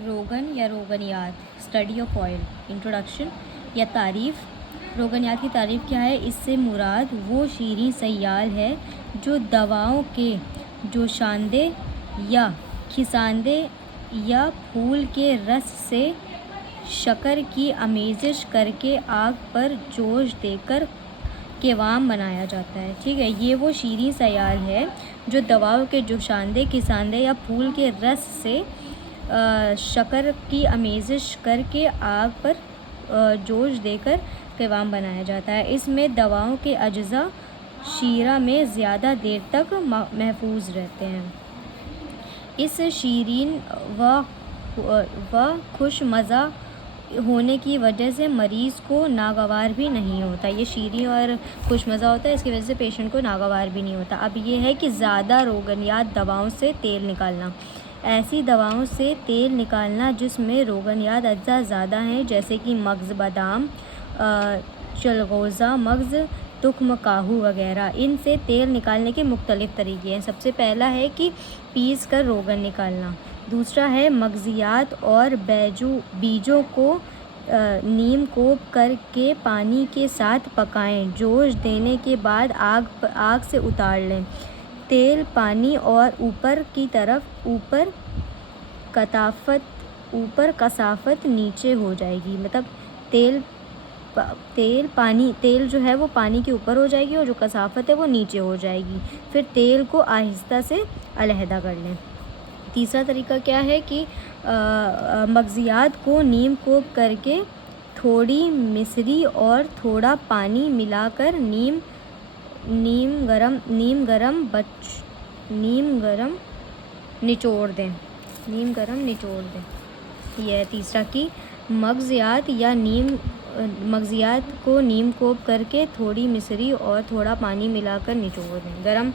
रोगन या रोगनियात, study of oil. Introduction या तारीफ़। रोगनियात की तारीफ़ क्या है? इससे मुराद वो शीरीं सयाल है जो दवाओं के जोशांदे या खिसांदे या फूल के रस से शक्कर की आमेज़िश करके आग पर जोश देकर केवाम बनाया जाता है। ठीक है, ये वो शीरीं सयाल है जो दवाओं के जोशांदे, खिसांदे या फूल के रस से शक्कर की आमेज़िश करके आग पर जोश देकर केवाम बनाया जाता है। इसमें दवाओं के अज्जा शीरा में ज़्यादा देर तक महफूज रहते हैं। इस शीरीन व खुश मज़ा होने की वजह से मरीज़ को नागवार भी नहीं होता। ये शीरीन और खुश मज़ा होता है, इसकी वजह से पेशेंट को नागवार भी नहीं होता। अब ये है कि ज़्यादा रोगनियात दवाओं से तेल निकालना। ऐसी दवाओं से तेल निकालना जिसमें रोगनियात अज्जा ज़्यादा हैं, जैसे कि मगज़ बादाम, चलगोज़ा मगज़, तुख्म काहू वगैरह। इनसे तेल निकालने के मुख्तलिफ़ तरीके हैं। सबसे पहला है कि पीस कर रोगन निकालना। दूसरा है मगज़ियात और बीजों को नीम कोप करके पानी के साथ पकाएं। जोश देने के बाद आग से उतार लें। तेल पानी और ऊपर की तरफ ऊपर कसाफत नीचे हो जाएगी। मतलब तेल जो है वो पानी के ऊपर हो जाएगी और जो कसाफत है वो नीचे हो जाएगी। फिर तेल को आहिस्ता से अलहदा कर लें। तीसरा तरीका क्या है कि मगज़ियात को नीम कोप करके थोड़ी मिश्री और थोड़ा पानी मिलाकर नीम गरम निचोड़ दें। यह है तीसरा कि मगज़ियात को नीम कोप करके थोड़ी मिश्री और थोड़ा पानी मिलाकर निचोड़ दें।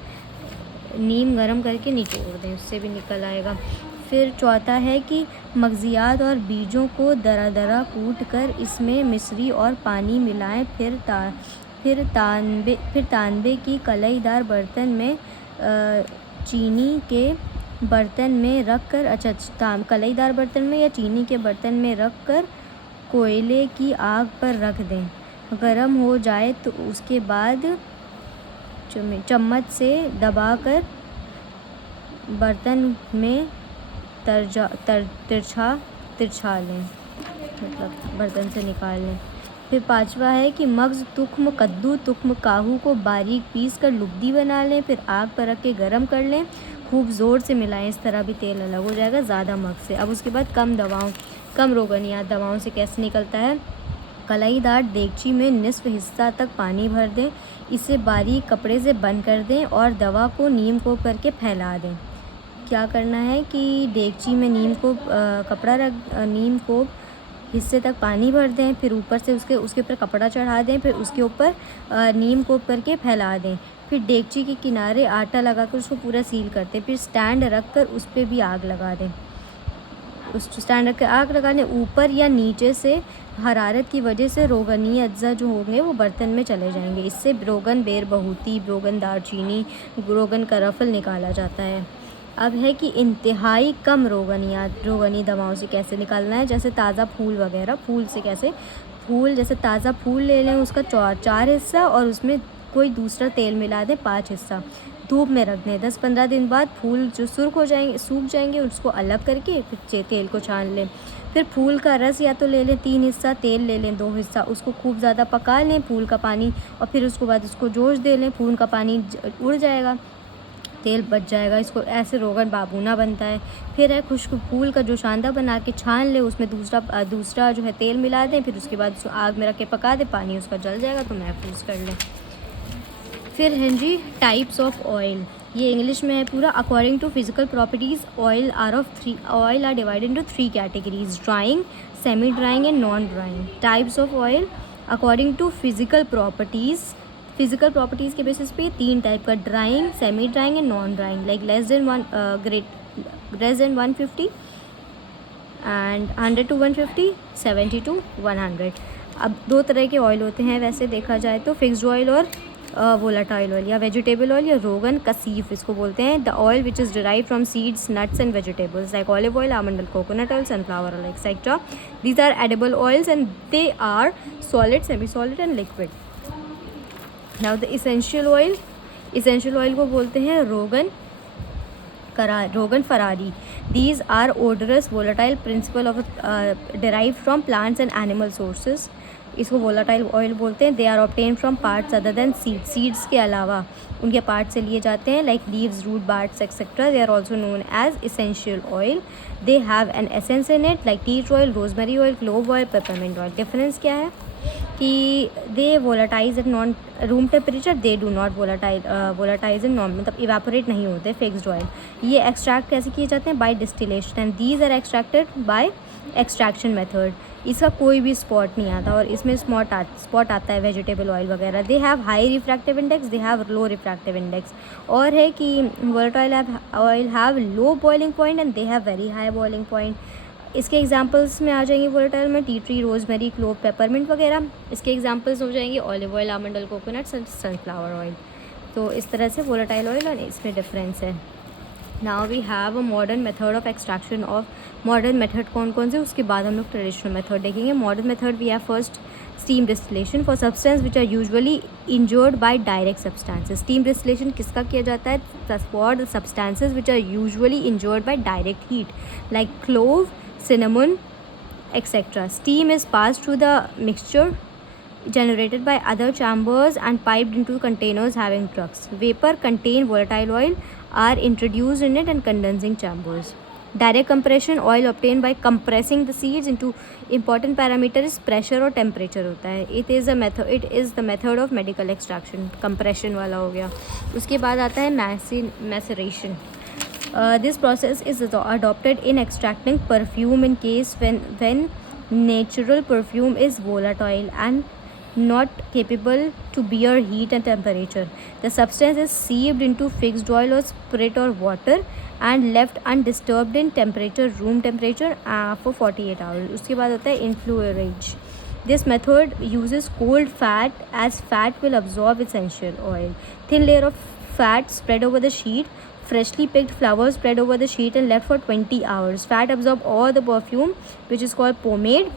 नीम गरम करके निचोड़ दें, उससे भी निकल आएगा। फिर चौथा है कि मगज़ियात और बीजों को दरा कूट कर इसमें मिश्री और पानी मिलाएं। फिर तांबे की कलाईदार बर्तन में चीनी के बर्तन में रख कर कलाईदार बर्तन में या चीनी के बर्तन में रख कर कोयले की आग पर रख दें। गरम हो जाए तो उसके बाद चम्मच से दबाकर बर्तन में तिरछा लें, मतलब बर्तन से निकाल लें। फिर पांचवा है कि मगज़, तुख्म, कद्दू, तुख्म काहू को बारीक पीस कर लुगदी बना लें। फिर आग पर रख के गरम कर लें, खूब ज़ोर से मिलाएं। इस तरह भी तेल अलग हो जाएगा ज़्यादा मगज़ से। अब उसके बाद कम रोगनियात दवाओं से कैसे निकलता है? कलाईदार देगची में निसफ़ हिस्सा तक पानी भर दें, इसे बारीक कपड़े से बंद कर दें और दवा को नीम कोप करके फैला दें। क्या करना है कि देगची में नीम कोप हिस्से तक पानी भर दें, फिर ऊपर से उसके ऊपर कपड़ा चढ़ा दें, फिर उसके ऊपर नीम कोप करके फैला दें। फिर देगची के किनारे आटा लगाकर उसको पूरा सील कर दें। फिर स्टैंड रख कर उस पर भी आग लगा दें। उस स्टैंड रख कर आग लगाने ऊपर या नीचे से हरारत की वजह से रोगनी अज्जा जो होंगे वो बर्तन में चले जाएंगे। इससे रोगन बेरबहूती, रोगन दारचीनी, रोगन करफल निकाला जाता है। अब है कि इंतहाई कम रोगनी दवाओं से कैसे निकालना है? जैसे ताज़ा फूल वगैरह, जैसे ताज़ा फूल ले लें, उसका 4 हिस्सा और उसमें कोई दूसरा तेल मिला दें 5 हिस्सा, धूप में रख दें। 10-15 दिन बाद फूल जो सूख जाएंगे उसको अलग करके फिर तेल को छान लें। फिर फूल का रस या तो ले लें 3 हिस्सा, तेल ले लें 2 हिस्सा, उसको खूब ज़्यादा पका लें, फूल का पानी, और फिर उसके बाद उसको जोश दे लें। फूल का पानी उड़ जाएगा, तेल बच जाएगा। इसको ऐसे रोगन बाबूना बनता है। फिर है खुश्क फूल का जोशांदा बना के छान ले, उसमें दूसरा जो है तेल मिला दें, फिर उसके बाद उसको आग में रख के पका दें, पानी उसका जल जाएगा तो महफूज कर लें। फिर हैं जी टाइप्स ऑफ ऑयल, ये इंग्लिश में है पूरा। According to physical properties oil are divided into 3 categories: drying, semi drying and non drying. Types of oil according to physical properties के बेसिस पे 3 टाइप का: drying, semi drying and non drying. Like less than 150 and 100 to 150, 70 to 100। अब 2 तरह के oil होते हैं वैसे देखा जाए तो, फिक्स्ड ऑयल और वोलाटाइल ऑयल या वेजिटेबल ऑयल या रोगन कसीफ इसको बोलते हैं। The oil which is derive from seeds, nuts and vegetables like olive oil, almond oil, coconut oil, sunflower oil etcetera. These are edible oils and they are solid, semi solid and liquid. Now the essential oil को बोलते हैं रोगन फरारी। These are odorous volatile principle of derived from plants and animal sources. इसको volatile oil बोलते हैं। They are obtained from parts other than seeds. Seeds के अलावा उनके पार्ट से लिए जाते हैं like leaves, root, barks, etc. They are also known as essential oil. They have an essence in it like tea tree oil, rosemary oil, clove oil, peppermint oil. Difference क्या है कि they volatilize at non room temperature, they do not volatilize in non, मतलब evaporate नहीं होते fixed oil. ये extract कैसे किए जाते हैं? By distillation, and these are extracted by extraction method. इसका कोई भी स्पॉट नहीं आता और इसमें स्पॉट आता है वेजिटेबल ऑयल वगैरह। They have high refractive index, they have low refractive index. और है कि volatile oil have low boiling point and they have very high boiling point. इसके एग्जांपल्स में आ जाएंगे वोलेटाइल में tea tree, rosemary, clove, peppermint वगैरह। इसके एग्जांपल्स हो जाएंगे olive oil, almond oil, coconut, sunflower oil. तो इस तरह से वोलेटाइल ऑयल और इसमें डिफरेंस है। Now we have a modern method of extraction of, modern method कौन कौन से, उसके बाद हम लोग ट्रेडिशनल मेथड देखेंगे। Modern method we have first steam distillation for substance which are usually injured by direct substances. Steam distillation किसका किया जाता है? For the substances which are usually injured by direct heat like clove, cinnamon, etc. Steam is passed through the mixture generated by other chambers and piped into containers having trucks. Vapor contain volatile oil are introduced in it and condensing chambers. Direct compression, oil obtained by compressing the seeds into important parameter is pressure और temperature होता है। It is the method of medical extraction. Compression वाला हो गया। उसके बाद आता है maceration. This process is adopted in extracting perfume in case when natural perfume is volatile and not capable to bear heat and temperature. The substance is sieved into fixed oil or spirit or water and left undisturbed in temperature, room temperature for 48 hours. उसके बाद होता है inflorescence. This method uses cold fat as fat will absorb essential oil. Thin layer of fat spread over the sheet. Freshly picked flowers spread over the sheet and left for 20 hours. Fat absorb all the perfume which is called pomade.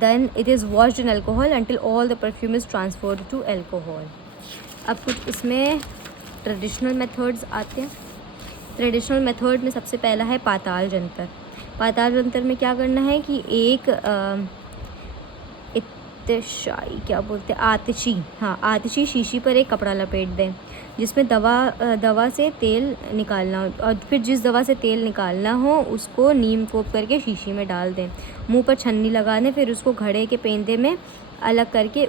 Then it is washed in alcohol until all the perfume is transferred to alcohol. अब कुछ इसमें traditional methods आते हैं। Traditional method में सबसे पहला है पाताल जंतर। पाताल जंतर में क्या करना है कि एक आतिशी शीशी पर एक कपड़ा लपेट दें जिसमें दवा से तेल निकालना हो, और फिर जिस दवा से तेल निकालना हो उसको नीम कोप करके शीशी में डाल दें। मुंह पर छन्नी लगा दें, फिर उसको घड़े के पेंदे में अलग करके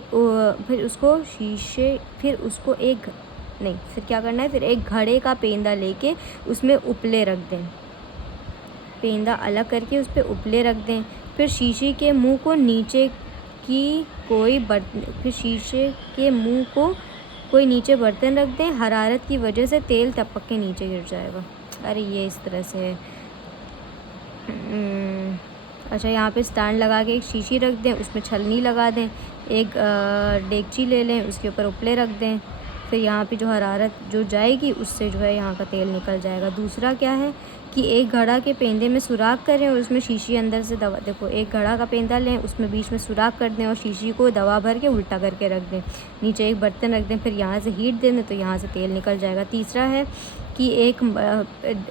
फिर क्या करना है, फिर एक घड़े का पेंदा लेके उसमें उपले रख दें। पेंदा अलग करके उस पर उपले रख दें। फिर शीशे के मुंह को कोई नीचे बर्तन रख दें। हरारत की वजह से तेल टपक के नीचे गिर जाएगा। अरे ये इस तरह से है। अच्छा, यहाँ पे स्टैंड लगा के एक शीशी रख दें, उसमें छलनी लगा दें, एक डेगची ले लें, उसके ऊपर उपले रख दें। फिर यहाँ पे जो हरारत जो जाएगी उससे जो है यहाँ का तेल निकल जाएगा। दूसरा क्या है कि एक घड़ा के पेंदे में सुराख करें और उसमें शीशी अंदर से दवा, देखो एक घड़ा का पेंदा लें, उसमें बीच में सुराख कर दें और शीशी को दवा भर के उल्टा करके रख दें। नीचे एक बर्तन रख दें, फिर यहाँ से हीट दे दें तो यहाँ से तेल निकल जाएगा। तीसरा है कि एक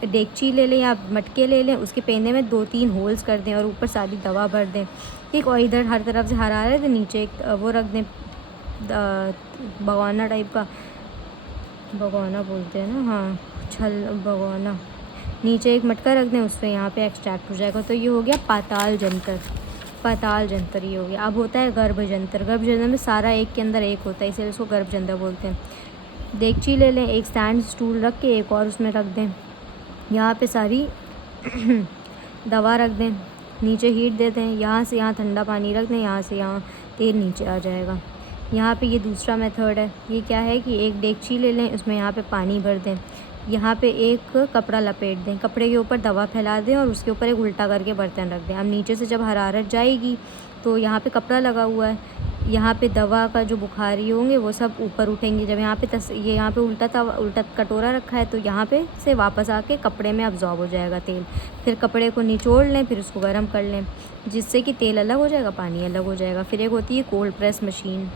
डेगची ले लें या मटके ले लें, उसके पेंदे में 2-3 होल्स कर दें और ऊपर सारी दवा भर दें। ठीक, और इधर हर तरफ से हरारत है, नीचे एक वो रख दें, भगोना टाइप का, भगोना बोलते हैं ना, हाँ भगोना। नीचे एक मटका रख दें, उससे यहाँ पे एक्सट्रैक्ट हो जाएगा। तो ये हो गया पाताल जंतर ये हो गया। अब होता है गर्भ जंतर। गर्भ जंतर में सारा एक के अंदर एक होता है, इसलिए इसको गर्भ जंतर बोलते हैं। देगची ले लें, एक स्टैंड स्टूल रख के एक और उसमें रख दें, यहाँ पे सारी दवा रख दें, नीचे हीट दे दें, यहाँ से यहाँ ठंडा पानी रख दें, यहाँ से यहाँ तेल नीचे आ जाएगा। यहाँ पे ये दूसरा मेथड है। ये क्या है कि एक डेगची ले लें, उसमें यहाँ पे पानी भर दें, यहाँ पे एक कपड़ा लपेट दें, कपड़े के ऊपर दवा फैला दें और उसके ऊपर एक उल्टा करके बर्तन रख दें। अब नीचे से जब हरारत जाएगी तो यहाँ पे कपड़ा लगा हुआ है, यहाँ पे दवा का जो बुखारी होंगे वो सब ऊपर उठेंगे। जब यहाँ पे ये यहाँ पे उल्टा कटोरा रखा है तो यहाँ पे से वापस आके कपड़े में अब्जॉर्ब हो जाएगा तेल। फिर कपड़े को निचोड़ लें, फिर उसको गर्म कर लें, जिससे कि तेल अलग हो जाएगा, पानी अलग हो जाएगा। फिर एक होती है कोल्ड प्रेस मशीन।